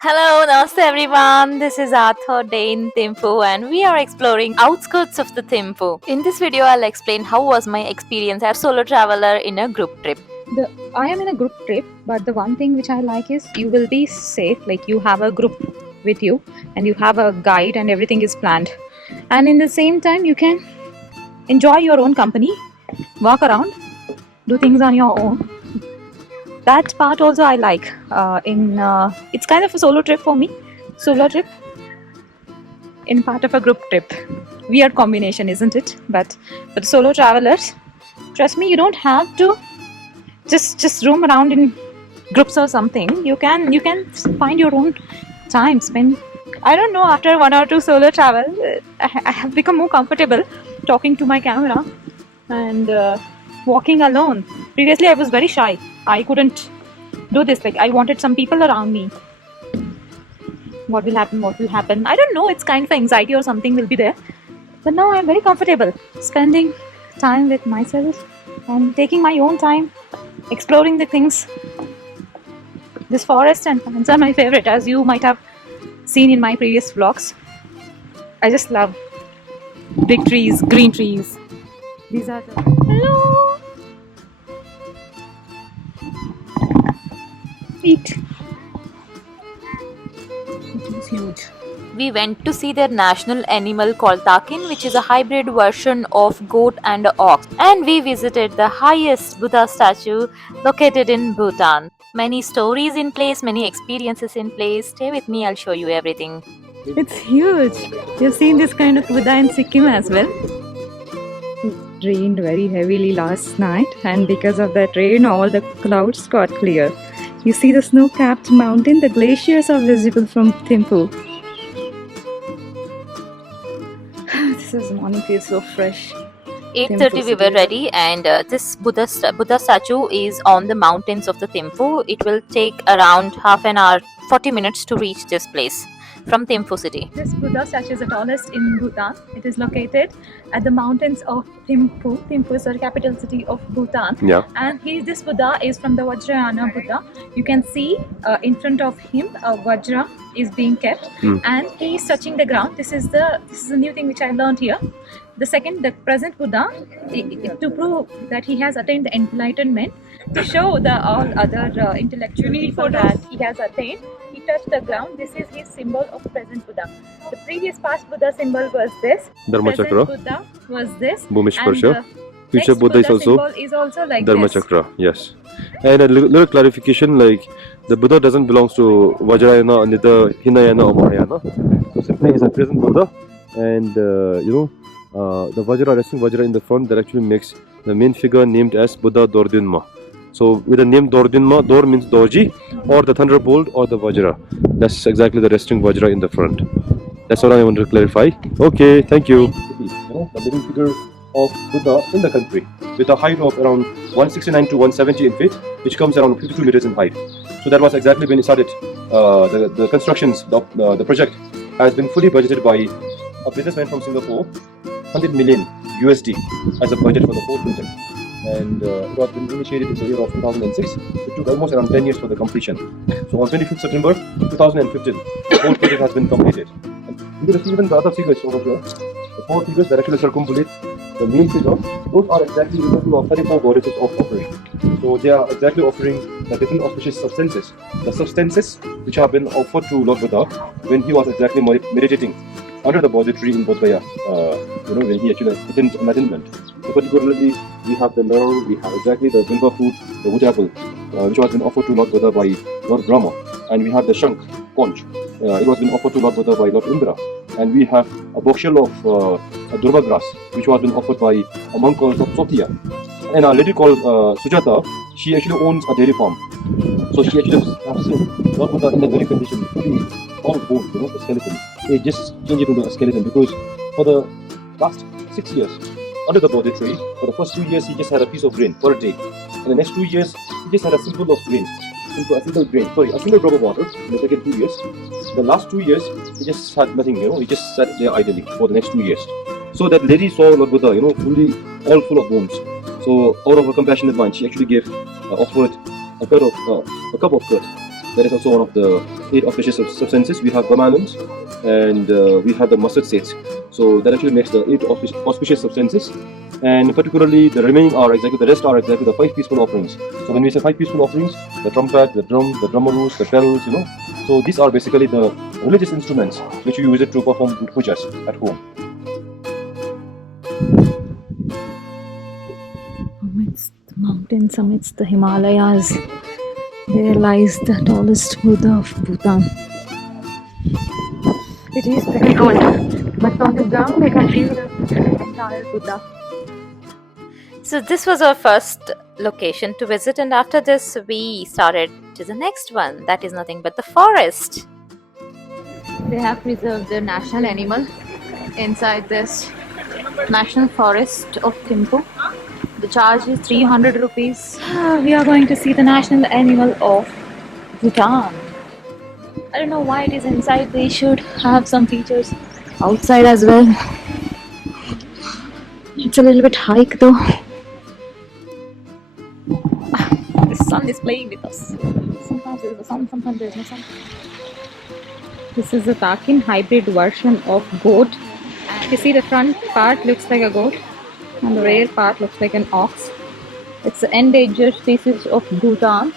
Hello, namaste everyone. This is our third day in Thimphu and we are exploring outskirts of the Thimphu. In this video, I'll explain how was my experience as solo traveler in a group trip. I am in a group trip, but the one thing which I like is you will be safe. Like you have a group with you and you have a guide and everything is planned. And in the same time, you can enjoy your own company, walk around, do things on your own. That part also I like. It's kind of a solo trip for me. Solo trip in part of a group trip. Weird combination, isn't it? But for the solo travelers, trust me, you don't have to just roam around in groups or something. You can find your own time spend. I don't know, after one or two solo travel, I have become more comfortable talking to my camera and walking alone. Previously I was very shy. I couldn't do this. Like I wanted some people around me. What will happen, I don't know. It's kind of anxiety or something will be there, but now I'm very comfortable spending time with myself and taking my own time, exploring the things. This forest and plants are my favorite, as you might have seen in my previous vlogs. I just love big trees, green trees. These are the... Hello! Feet. It is huge. We went to see their national animal called Takin, which is a hybrid version of goat and ox. And we visited the highest Buddha statue located in Bhutan. Many stories in place, many experiences in place. Stay with me, I'll show you everything. It's huge. You've seen this kind of Buddha in Sikkim as well. It rained very heavily last night, and because of that rain, all the clouds got clear. You see the snow-capped mountain, the glaciers are visible from Thimphu. This morning feels so fresh. 8:30 we were ready, and this Buddha statue is on the mountains of the Thimphu. It will take around half an hour, 40 minutes to reach this place from Thimphu city. This Buddha statue is the tallest in Bhutan. It is located at the mountains of Thimphu. Thimphu is the capital city of Bhutan. Yeah. And this Buddha is from the Vajrayana Buddha. You can see in front of him a Vajra is being kept, and he is touching the ground. This is a new thing which I learned here. The present Buddha, to prove that he has attained the enlightenment, to show the all other intellectual people that he has attained, he touched the ground. This is his symbol of present Buddha. The previous past Buddha symbol was this. Dharma Present chakra. Buddha was this. Bhumish And Parsha. the Future next Buddha is also symbol is also like Dharma this. chakra. Yes. And a little clarification, like the Buddha doesn't belong to Vajrayana, neither Hinayana or Mahayana. So simply he's a present Buddha, and the Vajra, resting Vajra in the front, that actually makes the main figure named as Buddha Dordenma. So with the name Dordenma, Dor means Dorji, or the thunderbolt, or the Vajra. That's exactly the resting Vajra in the front. That's what I want to clarify. Okay, thank you. The living figure of Buddha in the country, with a height of around 169 to 170 in feet, which comes around 52 meters in height. So that was exactly when it started. The constructions, the project has been fully budgeted by a businessman from Singapore, 100 million USD as a budget for the whole project. And it was initiated in the year of 2006. It took almost around 10 years for the completion. So on 25th September 2015, the whole project has been completed. And you can see even the other figures over here. The four figures that actually circumambulate the main figure, those are exactly the total of 34 goddesses of offering. So they are exactly offering the different auspicious substances. The substances which have been offered to Lord Buddha when he was exactly meditating under the Bodhi tree in Bodh Gaya, when he actually attained enlightenment. So particularly, we have the laurel, we have exactly the Bilva fruit, the wood apple, which was been offered to Lord Buddha by Lord Brahma. And we have the Shankh, conch. It was been offered to Lord Buddha by Lord Indra. And we have a boxshell of a durva grass, which was been offered by a monk called Sotia. And a lady called Sujata, she actually owns a dairy farm. So she actually has seen Lord Buddha in the very condition, fully all bone, the skeleton. They just change it into a skeleton because for the last 6 years, under the Bodhi tree, for the first 2 years he just had a piece of grain per day. And the next 2 years, he just had a simple of grain. A single drop of water in the second 2 years. The last 2 years, he just had nothing, he just sat there idly for the next 2 years. So that lady saw Lord Buddha, fully, all full of bones. So out of a compassionate mind, she actually offered a cup of curd That is also one of the 8 auspicious substances. We have bananas and we have the mustard seeds. So that actually makes the 8 auspicious substances. And particularly the remaining are exactly, the rest are exactly the 5 peaceful offerings. So when we say 5 peaceful offerings, the trumpet, the drum, the drummerus, the bells, So these are basically the religious instruments which you use it to perform pujas at home. Amidst the mountains, amidst the Himalayas, there lies the tallest Buddha of Bhutan. It is pretty cold, but on the ground I can feel the entire Buddha. So this was our first location to visit, and after this we started to the next one, that is nothing but the forest. They have preserved their national animal inside this national forest of Thimphu. The charge is 300 rupees. We are going to see the national animal of Bhutan. I don't know why it is inside. They should have some features outside as well. It's a little bit hike though. The sun is playing with us. Sometimes there's a sun, sometimes there's no sun. This is the Takin hybrid version of goat. You see the front part looks like a goat and the rear part looks like an ox. It's an endangered species of Bhutan,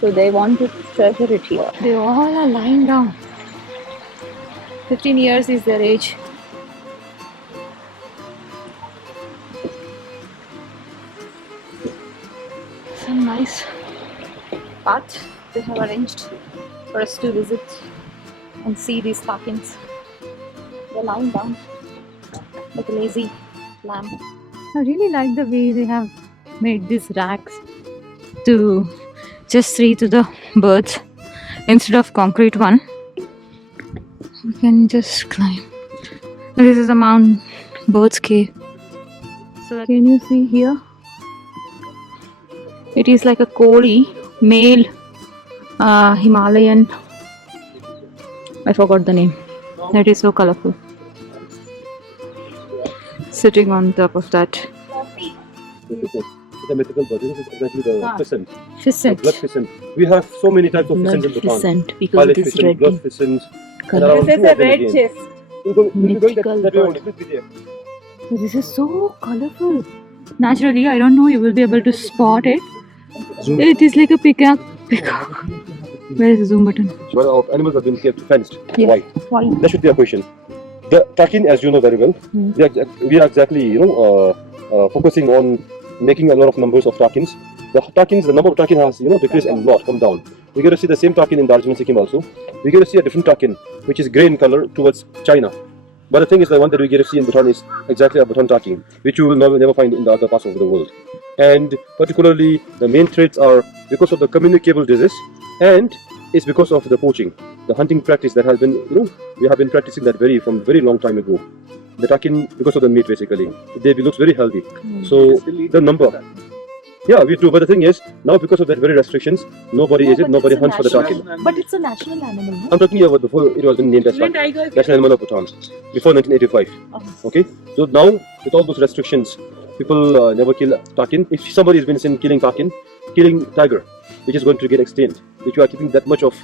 so they want to treasure it here. They all are lying down. 15 years is their age. Some nice path they have arranged for us to visit and see these Takins. They're lying down like a lazy lamb. I really like the way they have made these racks to just see to the birds instead of concrete one. We can just climb. This is a Mount Bird's Cave. So can you see here? It is like a Koli male Himalayan. I forgot the name. That is so colorful. Sitting on top of that. It's a mythical bird. This is exactly the pheasant. Pheasant. The blood pheasant. We have so many types of pheasants in Bhutan. Pheasant because Pilot it is pheasant, red. blood pheasant. Color. This is a red chest. Mythical bird. So this is so colorful. Naturally, I don't know you will be able to spot it. It is like a peacock. Where is the zoom button? Well, our animals have been kept fenced. Yeah. Why? That should be a question. The Takin, as you know very well, we are exactly focusing on making a lot of numbers of Takins. The number of Takin has decreased a lot, come down. We get to see the same Takin in Darjeeling, Sikkim also. We get to see a different Takin, which is grey in color towards China. But the thing is, the one that we get to see in Bhutan is exactly a Bhutan Takin, which you will never find in the other parts of the world. And particularly, the main threats are because of the communicable disease, and it's because of the poaching, the hunting practice that has been, we have been practicing that from very long time ago. The Takin, because of the meat basically, they looks very healthy. So the number, yeah, we do. But the thing is, now because of that very restrictions, nobody hunts for the Takin. But it's a national animal, no? I'm talking about before it was named as Takin, national animal of Bhutan, before 1985. Okay, so now with all those restrictions, people never kill Takin. If somebody has been seen killing Takin, killing tiger, which is going to get extinct, which we are keeping that much of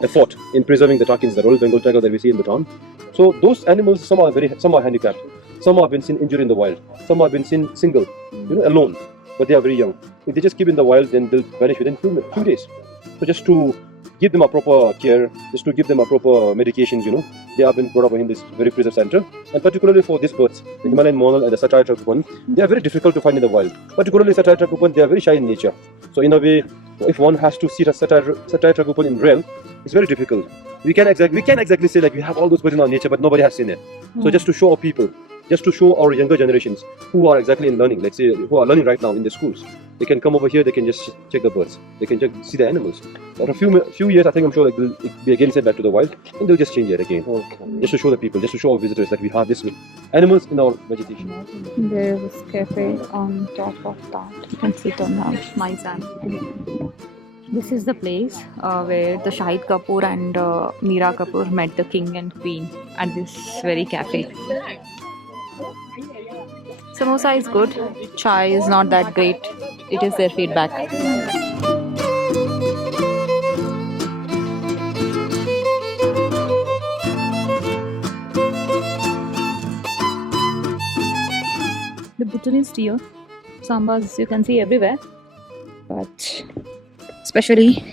effort in preserving the Takins, the Royal Bengal tiger that we see in Bhutan. So those animals, some are handicapped, some have been seen injured in the wild, some have been seen single, alone, but they are very young. If they just keep in the wild, then they'll vanish within few days. So just to give them a proper care, just to give them a proper medications, they have been brought up in this very preserved center. And particularly for these birds, the Himalayan monal and the satire trakupan, they are very difficult to find in the wild. Particularly satire trakupan, they are very shy in nature. So in a way, if one has to see a satire trakupan in real, it's very difficult. We can exactly say like we have all those birds in our nature, but nobody has seen it. So just to show our people, just to show our younger generations who are exactly in learning, let's say who are learning right now in the schools, they can come over here, they can just check the birds, they can just see the animals. After a few years, I think I'm sure they'll be again sent back to the wild, and they'll just change it again. Just to show the people, just to show our visitors that we have this animals in our vegetation. There is this cafe on top of that. You can sit on my sand. This is the place where the Shahid Kapoor and Meera Kapoor met the king and queen at this very cafe. Samosa is good, chai is not that great. It is their feedback. Bhutanese deer. Sambas you can see everywhere, but especially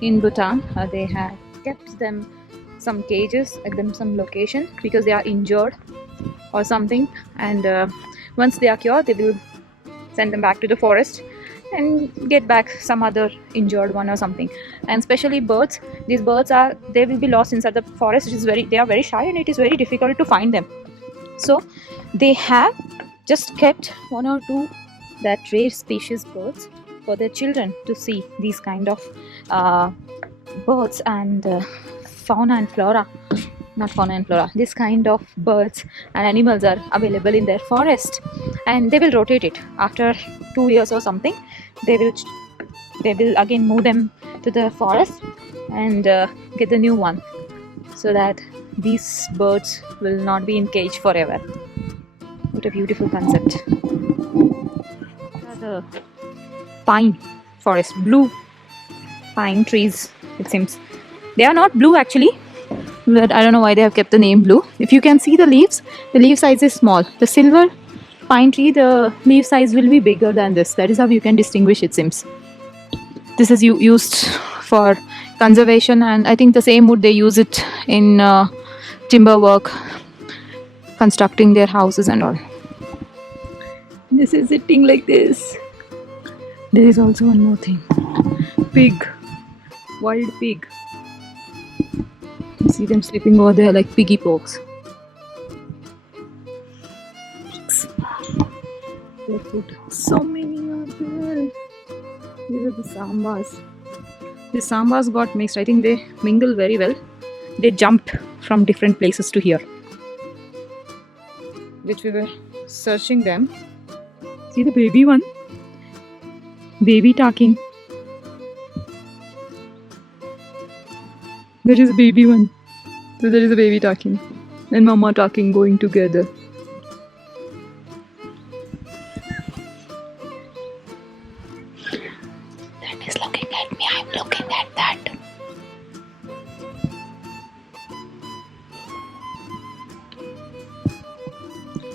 in Bhutan, they have kept them some cages at them some location because they are injured or something, and once they are cured, they will send them back to the forest and get back some other injured one or something. And especially birds, these birds are they will be lost inside the forest. They are very shy and it is very difficult to find them. So they have just kept one or two that rare species birds for their children to see these kind of birds and fauna and flora. Not fauna and flora, this kind of birds and animals are available in their forest, and they will rotate it after 2 years or something. They will again move them to the forest and get the new one, so that these birds will not be in cage forever. What a beautiful concept. The pine forest, blue pine trees, it seems. They are not blue actually, but I don't know why they have kept the name blue. If you can see the leaf size is small. The silver pine tree, the leaf size will be bigger than this. That is how you can distinguish, it seems. This is used for conservation, and I think the same wood they use it in timber work, constructing their houses and all. This is sitting like this. There is also one more thing. Pig. Wild pig. You see them sleeping over there like piggy pokes. So many are there. These are the sambas. The sambas got mixed. I think they mingle very well. They jumped from different places to here, which we were searching them. See the baby one? Baby Takin. There is a baby one. So there is a baby Takin and mama Takin going together. That is looking at me. I'm looking at that.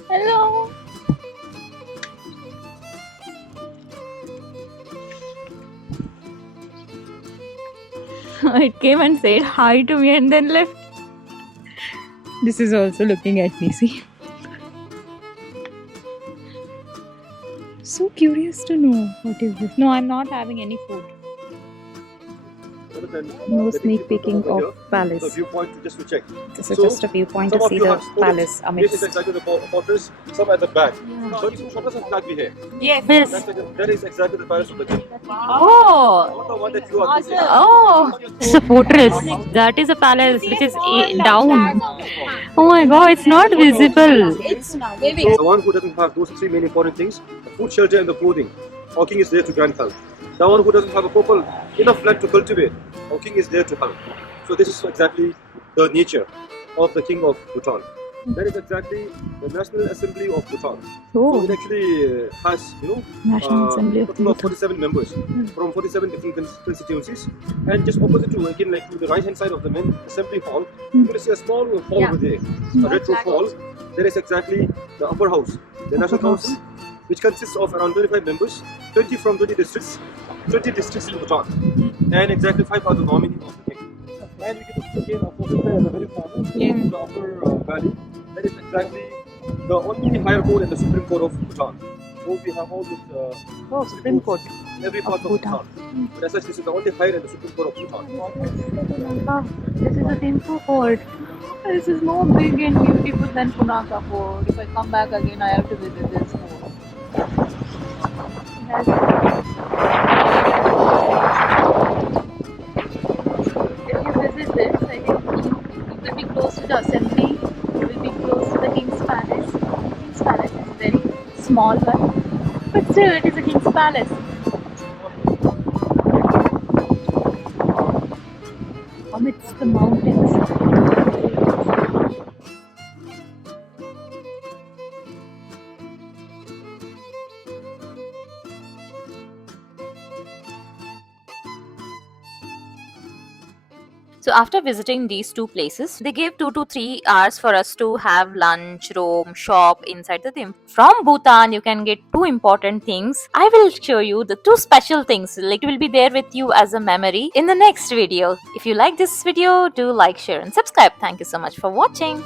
Hello. It came and said hi to me and then left. This is also looking at me, see? So curious to know what is this. No, I'm not having any food. No sneak peeking of palace. The viewpoint just to check. This is just a viewpoint to see the palace amidst. This is exactly the fortress, some at the back. So it's छोटा सा flag भी है. Yes. That is exactly the palace of the king. Oh. Not the one that you are thinking. Oh. It's a fortress. That is a palace which is down. Oh my god, it's not visible. So the one who doesn't have those three main important things, the food, shelter and the clothing, our king is there to grant help. The one who doesn't have a proper enough land to cultivate, our king is there to help. So this is exactly the nature of the king of Bhutan. That is exactly the National Assembly of Bhutan. Oh. So it actually has, National Assembly of total of Bhutan. 47 members from 47 different constituencies. And just opposite to, again, like to the right hand side of the main assembly hall, you're going to see a small hall over there, a red roof hall. There is exactly the upper house, the National Council, which consists of around 25 members, 20 from 20 districts in Bhutan, and exactly 5 are the nominees of the king. And we can again a photo there at the very corner, in the upper valley. That is exactly the only higher court and the Supreme Court of Bhutan. So we have all this Supreme Court in every part of Bhutan. But as such, this is the only higher and the Supreme Court of Bhutan. This is a Thimphu Fort. This is more big and beautiful than Punaka Fort. If I come back again, I have to visit this fort. If you visit this, I think you will be close to the assembly. You will be close to the King's Palace. King's Palace is a very small one, but still it is a King's Palace. Amidst the mountains. So after visiting these two places, they gave 2 to 3 hours for us to have lunch, roam, shop inside the Thimphu. From Bhutan, you can get two important things. I will show you the two special things. Like, it will be there with you as a memory in the next video. If you like this video, do like, share, and subscribe. Thank you so much for watching.